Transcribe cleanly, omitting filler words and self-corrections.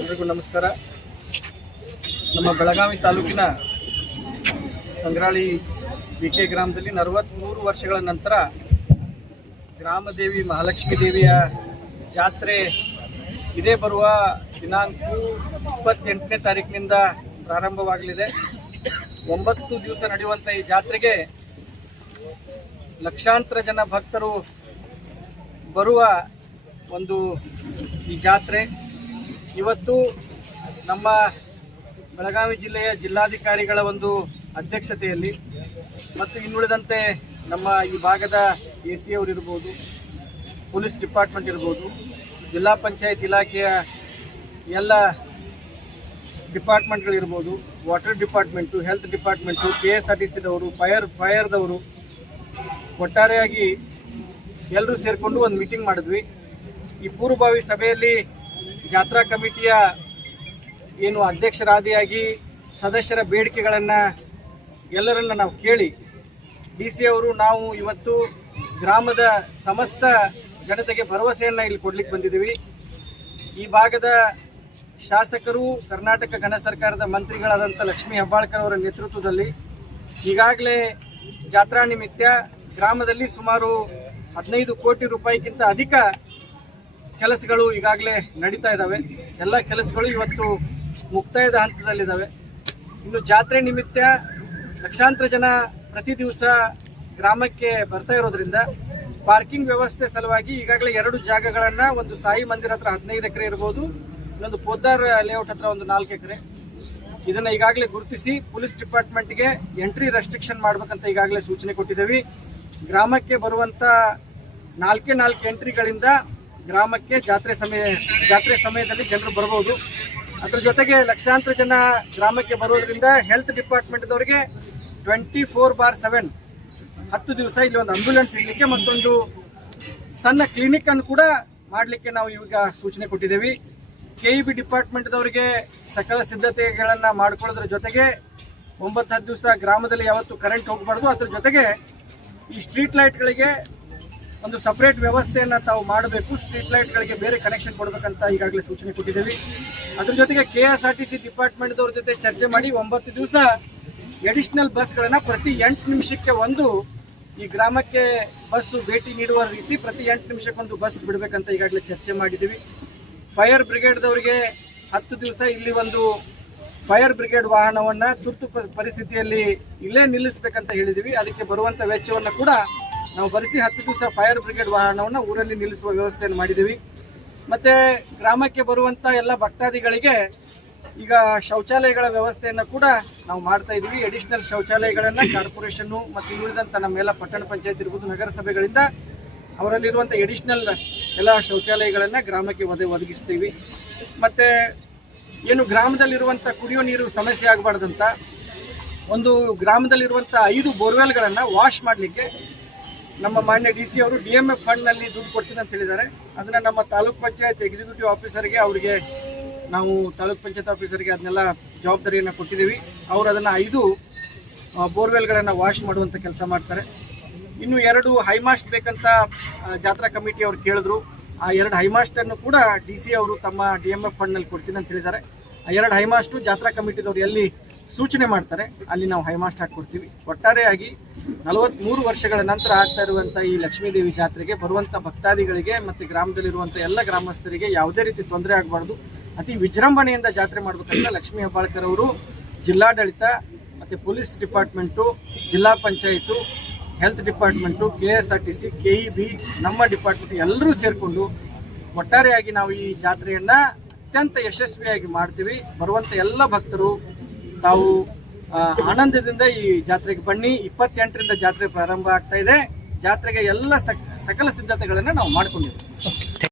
ಎಲ್ರಿಗೂ ನಮಸ್ಕಾರ. ನಮ್ಮ ಬೆಳಗಾವಿ ತಾಲೂಕಿನ ಸಂಗ್ರಾಳಿ ಬಿಕೆ ಗ್ರಾಮದಲ್ಲಿ 43 ವರ್ಷಗಳ ನಂತರ ಗ್ರಾಮದೇವಿ ಮಹಾಲಕ್ಷ್ಮೀ ದೇವಿಯ ಜಾತ್ರೆ ಇದೇ ಬರುವ ದಿನಾಂಕ 28ನೇ ತಾರೀಕಿನಿಂದ ಪ್ರಾರಂಭವಾಗಲಿದೆ. 9 ದಿವಸ ನಡೆಯುವಂಥ ಈ ಜಾತ್ರೆಗೆ ಲಕ್ಷಾಂತರ ಜನ ಭಕ್ತರು ಬರುವ ಒಂದು ಈ ಜಾತ್ರೆ ಇವತ್ತು ನಮ್ಮ ಬೆಳಗಾವಿ ಜಿಲ್ಲೆಯ ಜಿಲ್ಲಾಧಿಕಾರಿಗಳ ಒಂದು ಅಧ್ಯಕ್ಷತೆಯಲ್ಲಿ ಮತ್ತು ಇನ್ನುಳಿದಂತೆ ನಮ್ಮ ಈ ಭಾಗದ AC ಅವರು ಇರ್ಬೋದು, ಪೊಲೀಸ್ ಡಿಪಾರ್ಟ್ಮೆಂಟ್ ಇರ್ಬೋದು, ಜಿಲ್ಲಾ ಪಂಚಾಯತ್ ಇಲಾಖೆಯ ಎಲ್ಲ ಡಿಪಾರ್ಟ್ಮೆಂಟ್ಗಳಿರ್ಬೋದು, ವಾಟರ್ ಡಿಪಾರ್ಟ್ಮೆಂಟು, ಹೆಲ್ತ್ ಡಿಪಾರ್ಟ್ಮೆಂಟು, KSRTCದವರು, ಫೈರ್ದವರು ಒಟ್ಟಾರೆಯಾಗಿ ಎಲ್ಲರೂ ಸೇರಿಕೊಂಡು ಒಂದು ಮೀಟಿಂಗ್ ಮಾಡಿದ್ವಿ. ಈ ಪೂರ್ವಭಾವಿ ಸಭೆಯಲ್ಲಿ ಜಾತ್ರಾ ಕಮಿಟಿಯ ಏನು ಅಧ್ಯಕ್ಷರಾದಿಯಾಗಿ ಸದಸ್ಯರ ಬೇಡಿಕೆಗಳನ್ನು ಎಲ್ಲರನ್ನ ನಾವು ಕೇಳಿ DC ಅವರು ನಾವು ಇವತ್ತು ಗ್ರಾಮದ ಸಮಸ್ತ ಜನತೆಗೆ ಭರವಸೆಯನ್ನು ಇಲ್ಲಿ ಕೊಡ್ಲಿಕ್ಕೆ ಬಂದಿದ್ದೀವಿ. ಈ ಭಾಗದ ಶಾಸಕರು, ಕರ್ನಾಟಕ ಘನ ಸರ್ಕಾರದ ಮಂತ್ರಿಗಳಾದಂಥ ಲಕ್ಷ್ಮೀ ಹೆಬ್ಬಾಳ್ಕರ್ ಅವರ ನೇತೃತ್ವದಲ್ಲಿ ಈಗಾಗಲೇ ಜಾತ್ರಾ ನಿಮಿತ್ತ ಗ್ರಾಮದಲ್ಲಿ ಸುಮಾರು 15 ಕೋಟಿ ರೂಪಾಯಿಗಿಂತ ಅಧಿಕ ಕೆಲಸಗಳು ಈಗಾಗಲೇ ನಡೀತಾ ಇದ್ದಾವೆ. ಎಲ್ಲ ಕೆಲಸಗಳು ಇವತ್ತು ಮುಕ್ತಾಯದ ಹಂತದಲ್ಲಿದ್ದಾವೆ. ಇನ್ನು ಜಾತ್ರೆ ನಿಮಿತ್ತ ಲಕ್ಷಾಂತರ ಜನ ಪ್ರತಿ ದಿವಸ ಗ್ರಾಮಕ್ಕೆ ಬರ್ತಾ ಇರೋದ್ರಿಂದ ಪಾರ್ಕಿಂಗ್ ವ್ಯವಸ್ಥೆ ಸಲುವಾಗಿ ಈಗಾಗಲೇ 2 ಜಾಗಗಳನ್ನು, ಒಂದು ಸಾಯಿ ಮಂದಿರ ಹತ್ರ 15 ಎಕರೆ ಇರ್ಬೋದು, ಇನ್ನೊಂದು ಪೋದ್ದಾರ್ ಲೇಔಟ್ ಹತ್ರ ಒಂದು 4 ಎಕರೆ, ಇದನ್ನು ಈಗಾಗಲೇ ಗುರುತಿಸಿ ಪೊಲೀಸ್ ಡಿಪಾರ್ಟ್ಮೆಂಟ್ಗೆ ಎಂಟ್ರಿ ರೆಸ್ಟ್ರಿಕ್ಷನ್ ಮಾಡ್ಬೇಕಂತ ಈಗಾಗಲೇ ಸೂಚನೆ ಕೊಟ್ಟಿದ್ದೇವೆ. ಗ್ರಾಮಕ್ಕೆ ಬರುವಂಥ 4 ಎಂಟ್ರಿಗಳಿಂದ ಗ್ರಾಮಕ್ಕೆ ಜಾತ್ರೆ ಸಮಯದಲ್ಲಿ ಜನರು ಬರ್ಬೋದು. ಅದ್ರ ಜೊತೆಗೆ ಲಕ್ಷಾಂತರ ಜನ ಗ್ರಾಮಕ್ಕೆ ಬರೋದ್ರಿಂದ ಹೆಲ್ತ್ ಡಿಪಾರ್ಟ್ಮೆಂಟ್ದವರಿಗೆ 24/7 10 ದಿವಸ ಇಲ್ಲಿ ಒಂದು ಆಂಬ್ಯುಲೆನ್ಸ್ ಇಡಲಿಕ್ಕೆ ಮತ್ತೊಂದು ಸಣ್ಣ ಕ್ಲಿನಿಕ್ ಅನ್ನು ಕೂಡ ಮಾಡಲಿಕ್ಕೆ ನಾವು ಈಗ ಸೂಚನೆ ಕೊಟ್ಟಿದ್ದೇವೆ. KEB ಡಿಪಾರ್ಟ್ಮೆಂಟ್ದವರಿಗೆ ಸಕಲ ಸಿದ್ಧತೆಗಳನ್ನು ಮಾಡ್ಕೊಳ್ಳೋದ್ರ ಜೊತೆಗೆ 9-10 ದಿವಸ ಗ್ರಾಮದಲ್ಲಿ ಯಾವತ್ತು ಕರೆಂಟ್ ಹೋಗಬಾರ್ದು. ಅದ್ರ ಜೊತೆಗೆ ಈ ಸ್ಟ್ರೀಟ್ ಲೈಟ್ಗಳಿಗೆ ಒಂದು ಸಪರೇಟ್ ವ್ಯವಸ್ಥೆಯನ್ನು ತಾವು ಮಾಡಬೇಕು. ಸ್ಟ್ರೀಟ್ ಲೈಟ್ಗಳಿಗೆ ಬೇರೆ ಕನೆಕ್ಷನ್ ಕೊಡಬೇಕಂತ ಈಗಾಗಲೇ ಸೂಚನೆ ಕೊಟ್ಟಿದ್ದೇವೆ. ಅದ್ರ ಜೊತೆಗೆ KSRTC ಡಿಪಾರ್ಟ್ಮೆಂಟ್ದವ್ರ ಜೊತೆ ಚರ್ಚೆ ಮಾಡಿ 9 ದಿವಸ ಎಡಿಷನಲ್ ಬಸ್ಗಳನ್ನು ಪ್ರತಿ 8 ನಿಮಿಷಕ್ಕೆ ಒಂದು ಈ ಗ್ರಾಮಕ್ಕೆ ಬಸ್ಸು ಭೇಟಿ ನೀಡುವ ರೀತಿ ಪ್ರತಿ 8 ನಿಮಿಷಕ್ಕೊಂದು ಬಸ್ ಬಿಡಬೇಕಂತ ಈಗಾಗಲೇ ಚರ್ಚೆ ಮಾಡಿದ್ದೀವಿ. ಫೈರ್ ಬ್ರಿಗೇಡ್ದವರಿಗೆ 10 ದಿವಸ ಇಲ್ಲಿ ಒಂದು ಫೈರ್ ಬ್ರಿಗೇಡ್ ವಾಹನವನ್ನು ತುರ್ತು ಪರಿಸ್ಥಿತಿಯಲ್ಲಿ ಇಲ್ಲೇ ನಿಲ್ಲಿಸಬೇಕಂತ ಹೇಳಿದ್ದೀವಿ. ಅದಕ್ಕೆ ಬರುವಂಥ ವೆಚ್ಚವನ್ನು ಕೂಡ ನಾವು ಭರಿಸಿ 10 ದಿವಸ ಫೈರ್ ಬ್ರಿಗೇಡ್ ವಾಹನವನ್ನು ಊರಲ್ಲಿ ನಿಲ್ಲಿಸುವ ವ್ಯವಸ್ಥೆಯನ್ನು ಮಾಡಿದ್ದೀವಿ. ಮತ್ತು ಗ್ರಾಮಕ್ಕೆ ಬರುವಂಥ ಎಲ್ಲ ಭಕ್ತಾದಿಗಳಿಗೆ ಈಗ ಶೌಚಾಲಯಗಳ ವ್ಯವಸ್ಥೆಯನ್ನು ಕೂಡ ನಾವು ಮಾಡ್ತಾ ಇದ್ದೀವಿ. ಅಡಿಷನಲ್ ಶೌಚಾಲಯಗಳನ್ನು ಕಾರ್ಪೊರೇಷನ್ನು ಮತ್ತು ಇನ್ನುಳಿದಂಥ ನಮ್ಮೆಲ್ಲ ಪಟ್ಟಣ ಪಂಚಾಯತ್ ಇರ್ಬೋದು, ನಗರಸಭೆಗಳಿಂದ ಅವರಲ್ಲಿರುವಂಥ ಎಡಿಷನಲ್ ಎಲ್ಲ ಶೌಚಾಲಯಗಳನ್ನು ಗ್ರಾಮಕ್ಕೆ ಒದಗಿಸ್ತೀವಿ. ಮತ್ತು ಏನು ಗ್ರಾಮದಲ್ಲಿರುವಂಥ ಕುಡಿಯೋ ನೀರು ಸಮಸ್ಯೆ ಆಗಬಾರ್ದಂತ ಒಂದು ಗ್ರಾಮದಲ್ಲಿರುವಂಥ 5 ಬೋರ್ವೆಲ್ಗಳನ್ನು ವಾಶ್ ಮಾಡಲಿಕ್ಕೆ ನಮ್ಮ ಮಾನ್ಯ DC ಅವರು DMF ಫಂಡ್ನಲ್ಲಿ ದುಡ್ಡು ಕೊಡ್ತೀನಿ ಅಂತ ಹೇಳಿದ್ದಾರೆ. ಅದನ್ನು ನಮ್ಮ ತಾಲೂಕ್ ಪಂಚಾಯತ್ ಎಕ್ಸಿಕ್ಯೂಟಿವ್ ಆಫೀಸರ್ಗೆ ಅವರಿಗೆ ನಾವು ತಾಲೂಕ್ ಪಂಚಾಯತ್ ಆಫೀಸರ್ಗೆ ಅದನ್ನೆಲ್ಲ ಜವಾಬ್ದಾರಿಯನ್ನು ಕೊಟ್ಟಿದ್ದೀವಿ. ಅವರು ಅದನ್ನು 5 ಬೋರ್ವೆಲ್ಗಳನ್ನು ವಾಶ್ ಮಾಡುವಂಥ ಕೆಲಸ ಮಾಡ್ತಾರೆ. ಇನ್ನು 2 ಹೈಮಾಸ್ಟ್ ಬೇಕಂತ ಜಾತ್ರಾ ಕಮಿಟಿ ಅವರು ಕೇಳಿದ್ರು. ಆ 2 ಹೈಮಾಸ್ಟನ್ನು ಕೂಡ DC ಅವರು ತಮ್ಮ DMF ಫಂಡ್ನಲ್ಲಿ ಕೊಡ್ತೀನಿ ಅಂತ ಹೇಳಿದ್ದಾರೆ. ಆ 2 ಹೈಮಾಸ್ಟು ಜಾತ್ರಾ ಕಮಿಟಿದವರು ಎಲ್ಲಿ ಸೂಚನೆ ಮಾಡ್ತಾರೆ ಅಲ್ಲಿ ನಾವು ಹೈಮಾಸ್ಟ್ ಹಾಕ್ಕೊಡ್ತೀವಿ. ಒಟ್ಟಾರೆಯಾಗಿ 43 ವರ್ಷಗಳ ನಂತರ ಆಗ್ತಾ ಇರುವಂಥ ಈ ಲಕ್ಷ್ಮೀದೇವಿ ಜಾತ್ರೆಗೆ ಬರುವಂಥ ಭಕ್ತಾದಿಗಳಿಗೆ ಮತ್ತು ಗ್ರಾಮದಲ್ಲಿರುವಂಥ ಎಲ್ಲ ಗ್ರಾಮಸ್ಥರಿಗೆ ಯಾವುದೇ ರೀತಿ ತೊಂದರೆ ಆಗಬಾರ್ದು, ಅತಿ ವಿಜೃಂಭಣೆಯಿಂದ ಜಾತ್ರೆ ಮಾಡಬೇಕಂತ ಲಕ್ಷ್ಮೀ ಹೆಬ್ಬಾಳ್ಕರ್ ಅವರು ಜಿಲ್ಲಾಡಳಿತ ಮತ್ತು ಪೊಲೀಸ್ ಡಿಪಾರ್ಟ್ಮೆಂಟು, ಜಿಲ್ಲಾ ಪಂಚಾಯಿತು, ಹೆಲ್ತ್ ಡಿಪಾರ್ಟ್ಮೆಂಟು, KSRTC, KEB, ನಮ್ಮ ಡಿಪಾರ್ಟ್ಮೆಂಟ್ ಎಲ್ಲರೂ ಸೇರಿಕೊಂಡು ಒಟ್ಟಾರೆಯಾಗಿ ನಾವು ಈ ಜಾತ್ರೆಯನ್ನು ಅತ್ಯಂತ ಯಶಸ್ವಿಯಾಗಿ ಮಾಡ್ತೀವಿ. ಬರುವಂಥ ಎಲ್ಲ ಭಕ್ತರು ತಾವು ಆನಂದದಿಂದ ಈ ಜಾತ್ರೆಗೆ ಬನ್ನಿ. 28ರಿಂದ ಜಾತ್ರೆ ಪ್ರಾರಂಭ ಆಗ್ತಾ ಇದೆ. ಜಾತ್ರೆಗೆ ಎಲ್ಲ ಸಕಲ ಸಿದ್ಧತೆಗಳನ್ನು ನಾವು ಮಾಡ್ಕೊಂಡಿದ್ದೀವಿ.